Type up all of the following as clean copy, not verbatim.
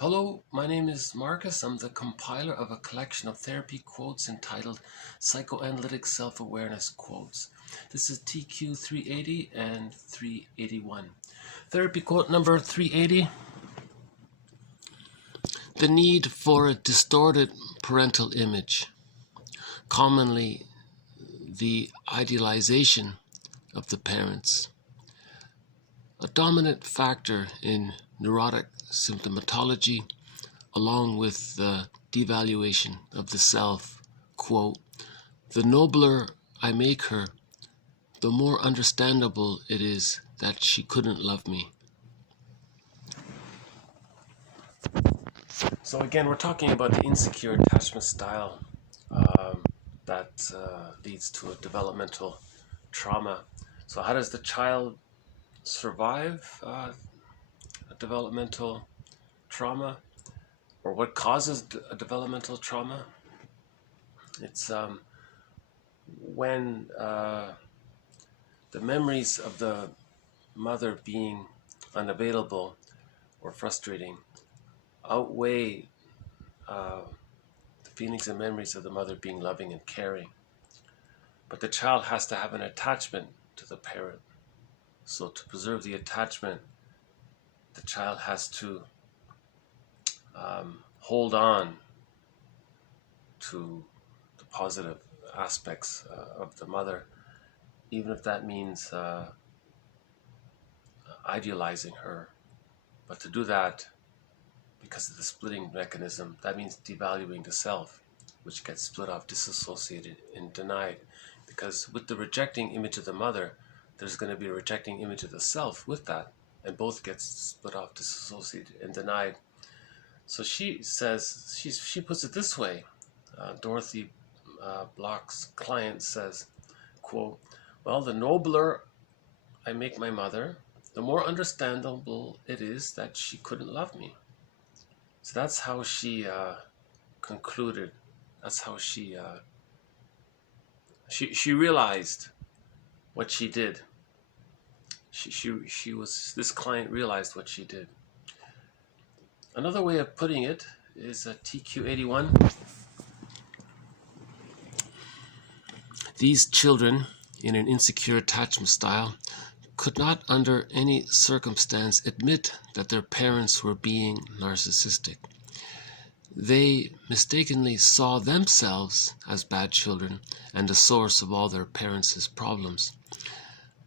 Hello, my name is Marcus. I'm the compiler of a collection of therapy quotes entitled Psychoanalytic Self-Awareness Quotes. This is TQ 380 and 381. Therapy quote number 380. The need for a distorted parental image, commonly the idealization of the parents, a dominant factor in neurotic symptomatology, along with the devaluation of the self. Quote, "The nobler I make her, the more understandable it is that she couldn't love me." So again, we're talking about the insecure attachment style that leads to a developmental trauma. So how does the child survive a developmental trauma? Or what causes a developmental trauma? It's when the memories of the mother being unavailable or frustrating outweigh the feelings and memories of the mother being loving and caring. But the child has to have an attachment to the parent. So to preserve the attachment, the child has to hold on to the positive aspects of the mother, even if that means idealizing her. But to do that, because of the splitting mechanism, that means devaluing the self, which gets split off, disassociated, and denied. Because with the rejecting image of the mother, there's going to be a rejecting image of the self with that, and both gets split off, disassociated, and denied. So she says, she puts it this way. Dorothy Bloch's client says, quote, "Well, the nobler I make my mother, the more understandable it is that she couldn't love me." So that's how she concluded. That's how she realized what she did. This client realized what she did. Another way of putting it is TQ81. These children in an insecure attachment style could not under any circumstance admit that their parents were being narcissistic. They mistakenly saw themselves as bad children and the source of all their parents' problems.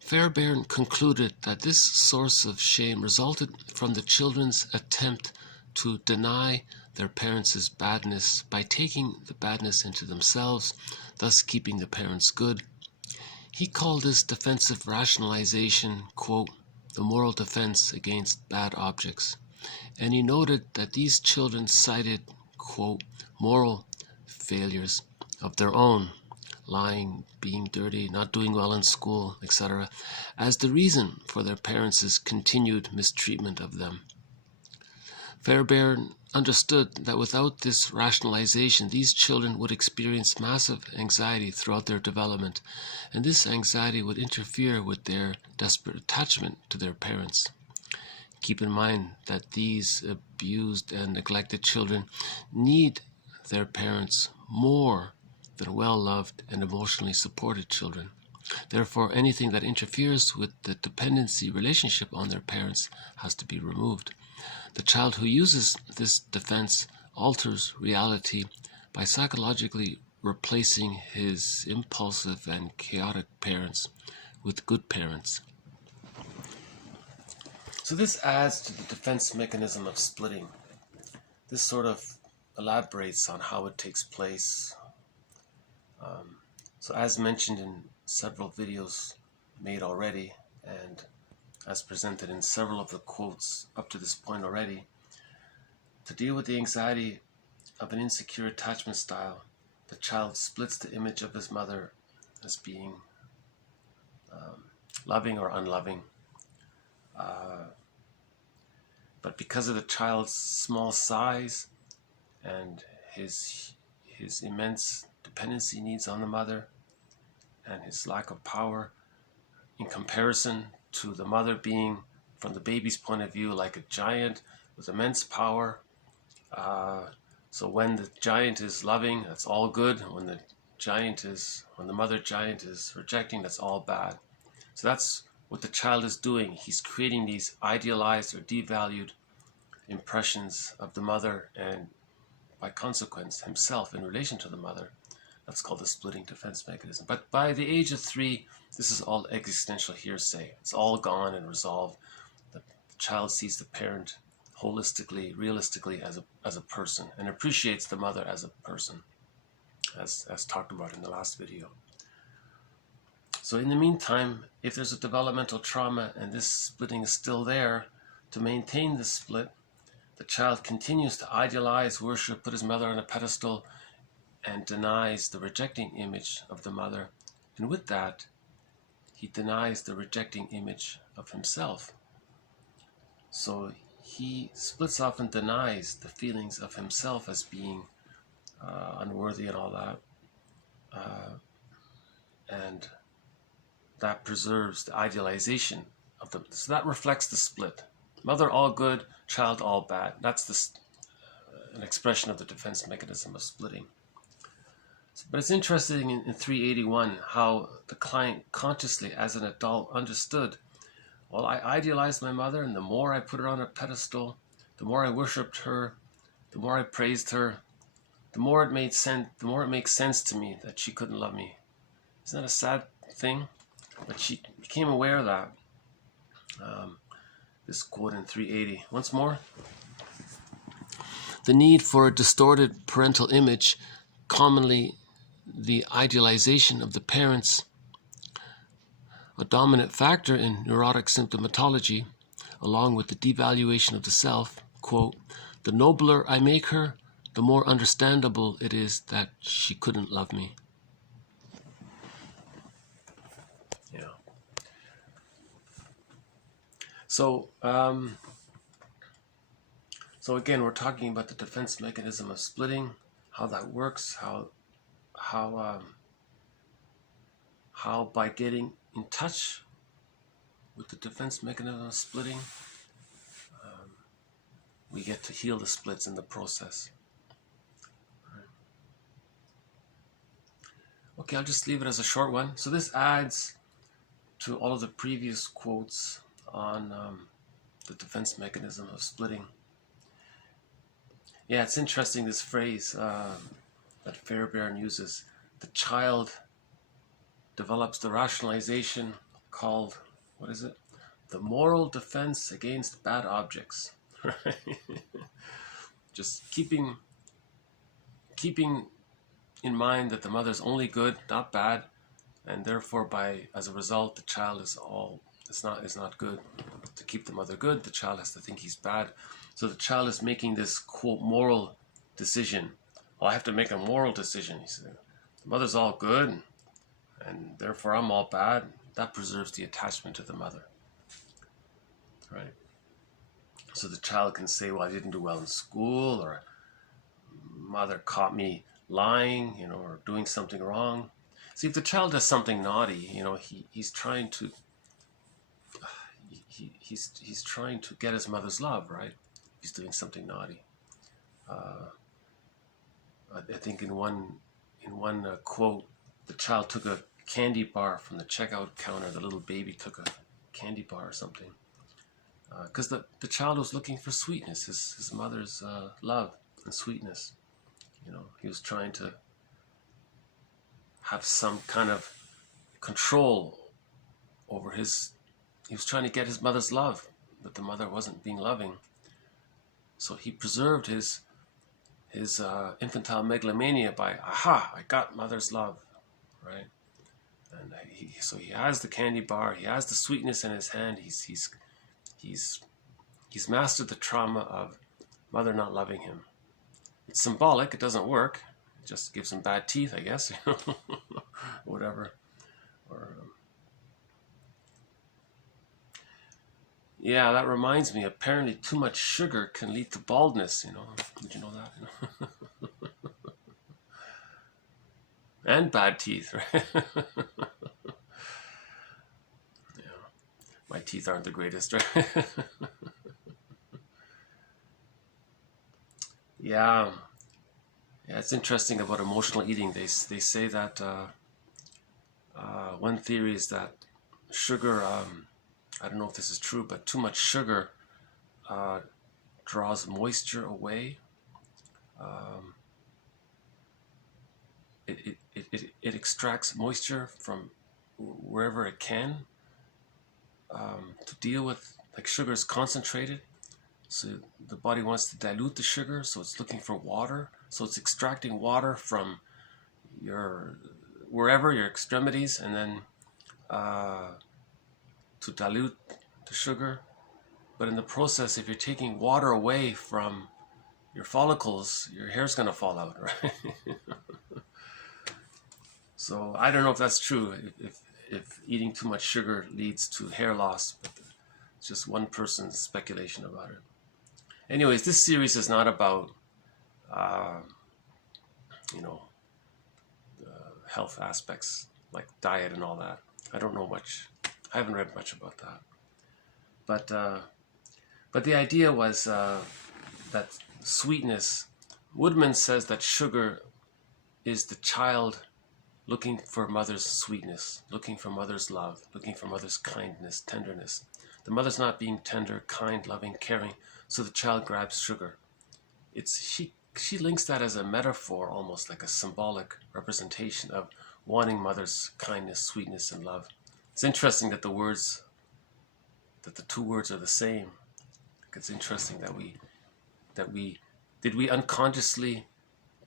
Fairbairn concluded that this source of shame resulted from the children's attempt to deny their parents' badness by taking the badness into themselves, thus keeping the parents good. He called this defensive rationalization, quote, "the moral defense against bad objects." And he noted that these children cited, quote, "moral failures of their own, lying, being dirty, not doing well in school, etc., as the reason for their parents' continued mistreatment of them." Fairbairn understood that without this rationalization, these children would experience massive anxiety throughout their development, and this anxiety would interfere with their desperate attachment to their parents. Keep in mind that these abused and neglected children need their parents more than well-loved and emotionally supported children. Therefore, anything that interferes with the dependency relationship on their parents has to be removed. The child who uses this defense alters reality by psychologically replacing his impulsive and chaotic parents with good parents. So this adds to the defense mechanism of splitting. This sort of elaborates on how it takes place. So as mentioned in several videos made already, and as presented in several of the quotes up to this point already, to deal with the anxiety of an insecure attachment style, the child splits the image of his mother as being loving or unloving. But because of the child's small size and his immense dependency needs on the mother and his lack of power, in comparison to the mother being, from the baby's point of view, like a giant with immense power, So when the giant is loving, that's all good. When the mother giant is rejecting, that's all bad. So that's what the child is doing. He's creating these idealized or devalued impressions of the mother, and by consequence himself in relation to the mother. That's called the splitting defense mechanism. But by the age of 3, this is all existential hearsay. It's all gone and resolved. The child sees the parent holistically, realistically as a person, and appreciates the mother as a person, as talked about in the last video. So in the meantime, if there's a developmental trauma and this splitting is still there, to maintain this split, the child continues to idealize, worship, put his mother on a pedestal, and denies the rejecting image of the mother. And with that, he denies the rejecting image of himself. So he splits off and denies the feelings of himself as being unworthy and all that. And that preserves the idealization of them. So that reflects the split. Mother all good, child all bad. That's an expression of the defense mechanism of splitting. But it's interesting in 381 how the client consciously, as an adult, understood, well, I idealized my mother, and the more I put her on a pedestal, the more I worshipped her, the more I praised her, the more it makes sense to me that she couldn't love me. Isn't that a sad thing? But she became aware of that. This quote in 380. Once more. The need for a distorted parental image, commonly the idealization of the parents, a dominant factor in neurotic symptomatology, along with the devaluation of the self. Quote, the nobler I make her, the more understandable it is that she couldn't love me. Yeah. So again, we're talking about the defense mechanism of splitting, how that works, how by getting in touch with the defense mechanism of splitting, we get to heal the splits in the process. Okay, I'll just leave it as a short one. So this adds to all of the previous quotes on the defense mechanism of splitting. Yeah, it's interesting, this phrase that Fairbairn uses. The child develops the rationalization called, what is it? The moral defense against bad objects. Right? Just keeping in mind that the mother's only good, not bad, and therefore as a result the child is not good. To keep the mother good, the child has to think he's bad. So the child is making this, quote, moral decision. Well, I have to make a moral decision. He said, the mother's all good, and therefore I'm all bad. That preserves the attachment to the mother. Right? So the child can say, well, I didn't do well in school, or mother caught me lying, or doing something wrong. See, if the child does something naughty, he's trying to he's trying to get his mother's love, right? He's doing something naughty. I think in one quote, the child took a candy bar from the checkout counter. The little baby took a candy bar or something, because the child was looking for sweetness, his mother's love and sweetness. He was trying to have some kind of control over he was trying to get his mother's love, but the mother wasn't being loving. So he preserved his infantile megalomania by, I got mother's love, right? And so he has the candy bar, he has the sweetness in his hand. He's mastered the trauma of mother not loving him. It's symbolic, it doesn't work. It just gives him bad teeth, I guess, whatever. Or yeah, that reminds me, apparently too much sugar can lead to baldness, Did you know that? And bad teeth, right? Yeah. My teeth aren't the greatest, right? Yeah, yeah, it's interesting about emotional eating. They say that one theory is that sugar, I don't know if this is true, but too much sugar draws moisture away. It extracts moisture from wherever it can to deal with, like sugar is concentrated. So the body wants to dilute the sugar, so it's looking for water. So it's extracting water from your wherever your extremities, and then to dilute the sugar. But in the process, if you're taking water away from your follicles, your hair's gonna fall out, right? So I don't know if that's true. If eating too much sugar leads to hair loss, but it's just one person's speculation about it. Anyways, this series is not about you know, health aspects like diet and all that. I don't know much. I haven't read much about that. But the idea was that sweetness. Woodman says that sugar is the child looking for mother's sweetness, looking for mother's love, looking for mother's kindness, tenderness. The mother's not being tender, kind, loving, caring, so the child grabs sugar. She links that as a metaphor, almost like a symbolic representation of wanting mother's kindness, sweetness, and love. It's interesting that the two words are the same. It's interesting that we did we unconsciously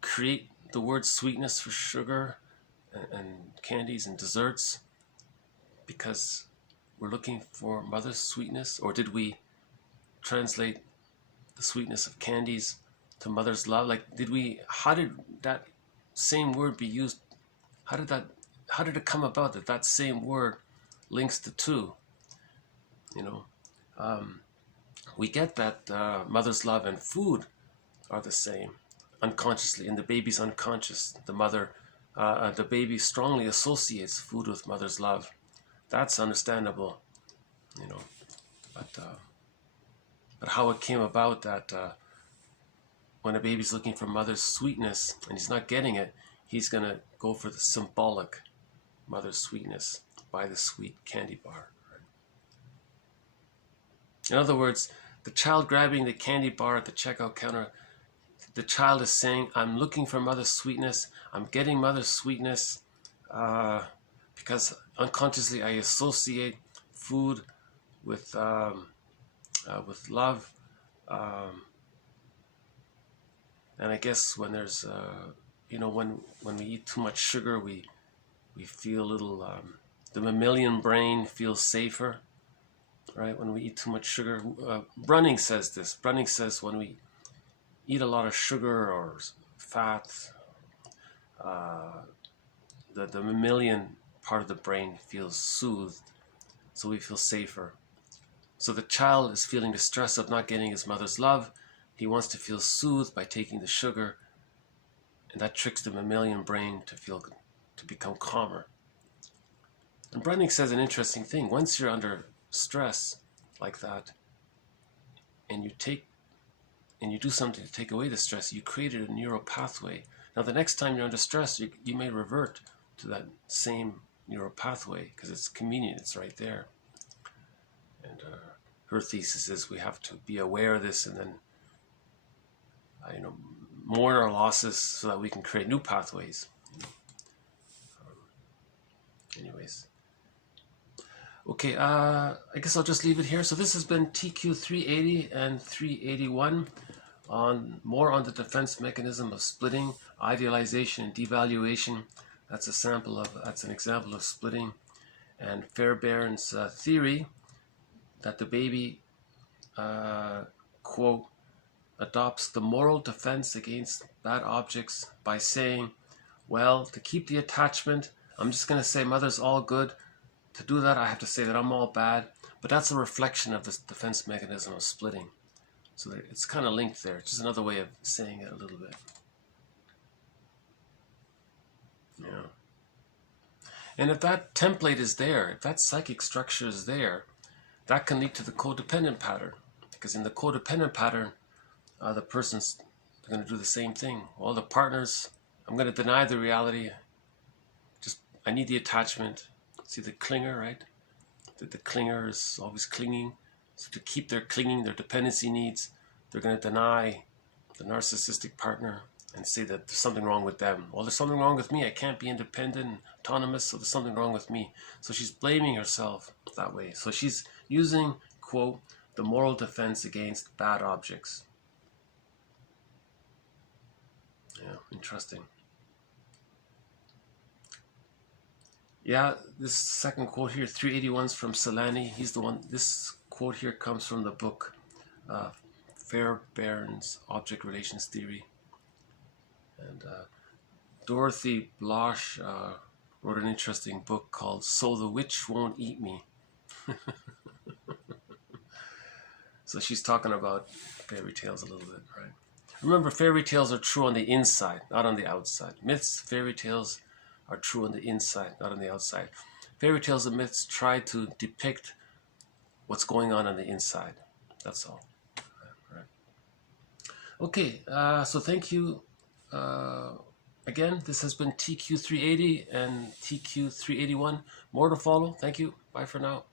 create the word sweetness for sugar and candies and desserts because we're looking for mother's sweetness, or did we translate the sweetness of candies to mother's love? Like, how did that same word be used? How did it come about that that same word links the two? You know, we get that mother's love and food are the same unconsciously in the baby's unconscious. The baby strongly associates food with mother's love. That's understandable, you know. But how it came about that when a baby's looking for mother's sweetness and he's not getting it, he's gonna go for the symbolic mother's sweetness, buy the sweet candy bar. Right? In other words, the child grabbing the candy bar at the checkout counter, the child is saying, I'm looking for mother's sweetness, I'm getting mother's sweetness, because unconsciously I associate food with love, and I guess when there's when we eat too much sugar, we feel a little the mammalian brain feels safer, right? When we eat too much sugar, Brunning says this. Brunning says when we eat a lot of sugar or fat, the mammalian part of the brain feels soothed, so we feel safer. So the child is feeling the stress of not getting his mother's love. He wants to feel soothed by taking the sugar, and that tricks the mammalian brain to become calmer. And Brunning says an interesting thing. Once you're under stress like that, and you do something to take away the stress, you created a neural pathway. Now the next time you're under stress, you may revert to that same neural pathway because it's convenient, it's right there. And her thesis is we have to be aware of this and then mourn our losses so that we can create new pathways. Anyways. Okay, I guess I'll just leave it here. So this has been TQ 380 and 381 more on the defense mechanism of splitting, idealization, and devaluation. That's an example of splitting, and Fairbairn's theory that the baby, quote, adopts the moral defense against bad objects by saying, well, to keep the attachment, I'm just going to say mother's all good. To do that, I have to say that I'm all bad. But that's a reflection of this defense mechanism of splitting. So it's kind of linked there. It's just another way of saying it a little bit. Yeah. And if that template is there, if that psychic structure is there, that can lead to the codependent pattern. Because in the codependent pattern, the they're going to do the same thing. All the partners, I'm going to deny the reality. I need the attachment. See the clinger, right? The clinger is always clinging. So to keep their clinging, their dependency needs, they're going to deny the narcissistic partner and say that there's something wrong with them. Well, there's something wrong with me. I can't be independent and autonomous, so there's something wrong with me. So she's blaming herself that way. So she's using, quote, the moral defense against bad objects. Yeah, interesting. Yeah, this second quote here, 381's from Celani. He's the one. This quote here comes from the book Fairbairn's Object Relations Theory. And Dorothy Bloch wrote an interesting book called So the Witch Won't Eat Me. So she's talking about fairy tales a little bit, right? Remember, fairy tales are true on the inside, not on the outside. Myths, fairy tales are true on the inside, not on the outside. Fairy tales and myths try to depict what's going on the inside. That's all. Right. Okay, so thank you. Again, this has been TQ380 and TQ381. More to follow. Thank you. Bye for now.